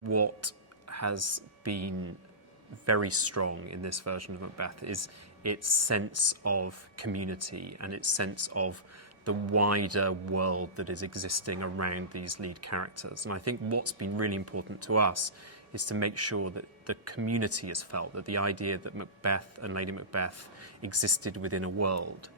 What has been very strong in this version of Macbeth is its sense of community and its sense of the wider world that is existing around these lead characters. And I think what's been really important to us is to make sure that the community is felt, that the idea that Macbeth and Lady Macbeth existed within a world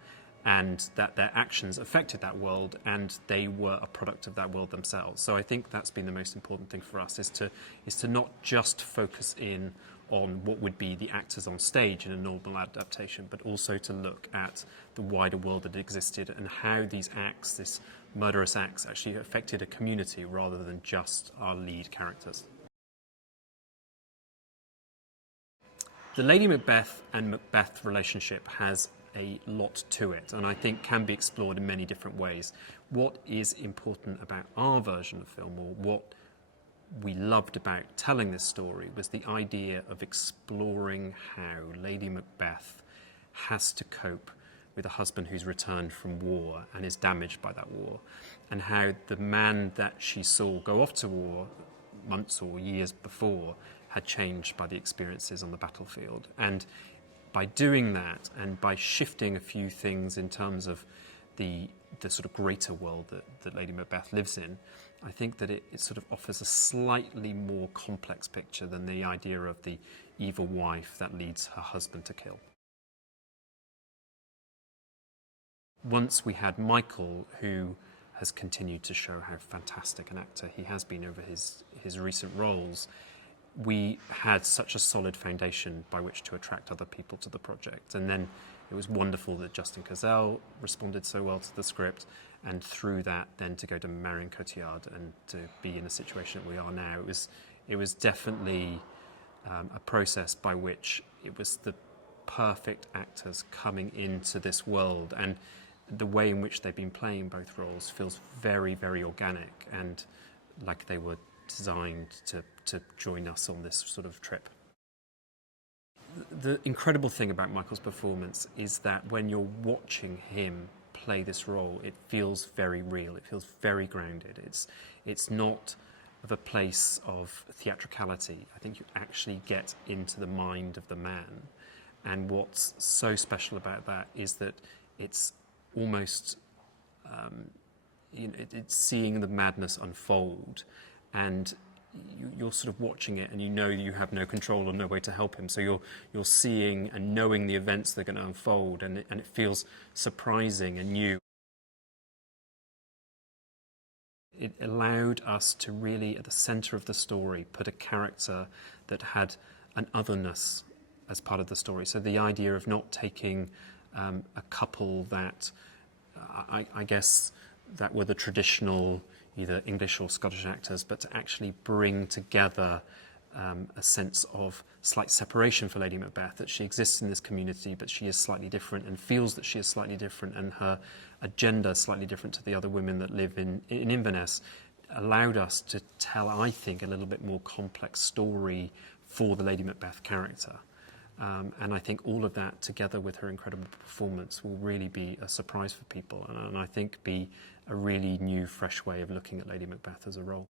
and that their actions affected that world and they were a product of that world themselves. So I think that's been the most important thing for us, is to not just focus in on what would be the actors on stage in a normal adaptation, but also to look at the wider world that existed and how these acts, these murderous acts, actually affected a community rather than just our lead characters. The Lady Macbeth and Macbeth relationship has a lot to it, and I think can be explored in many different ways. What is important about our version of film, or what we loved about telling this story, was the idea of exploring how Lady Macbeth has to cope with a husband who's returned from war and is damaged by that war, and how the man that she saw go off to war months or years before had changed by the experiences on the battlefield. And by doing that, and by shifting a few things in terms of the sort of greater world that Lady Macbeth lives in, I think that it sort of offers a slightly more complex picture than the idea of the evil wife that leads her husband to kill. Once we had Michael, who has continued to show how fantastic an actor he has been over his recent roles, we had such a solid foundation by which to attract other people to the project. And then it was wonderful that Justin Cazelle responded so well to the script, and through that then to go to Marion Cotillard and to be in the situation that we are now. It was definitely a process by which it was the perfect actors coming into this world, and the way in which they've been playing both roles feels very, very organic and like they were designed to join us on this sort of trip. The incredible thing about Michael's performance is that when you're watching him play this role, it feels very real, it feels very grounded. It's not of a place of theatricality. I think you actually get into the mind of the man. And what's so special about that is that it's almost, it's seeing the madness unfold, and you're sort of watching it, and you know you have no control or no way to help him. So you're seeing and knowing the events that are going to unfold, and it feels surprising and new. It allowed us to really, at the centre of the story, put a character that had an otherness as part of the story. So the idea of not taking a couple that, I guess, that were the traditional either English or Scottish actors, but to actually bring together a sense of slight separation for Lady Macbeth, that she exists in this community, but she is slightly different and feels that she is slightly different, and her agenda is slightly different to the other women that live in Inverness, allowed us to tell, I think, a little bit more complex story for the Lady Macbeth character. And I think all of that, together with her incredible performance, will really be a surprise for people, and I think be a really new, fresh way of looking at Lady Macbeth as a role.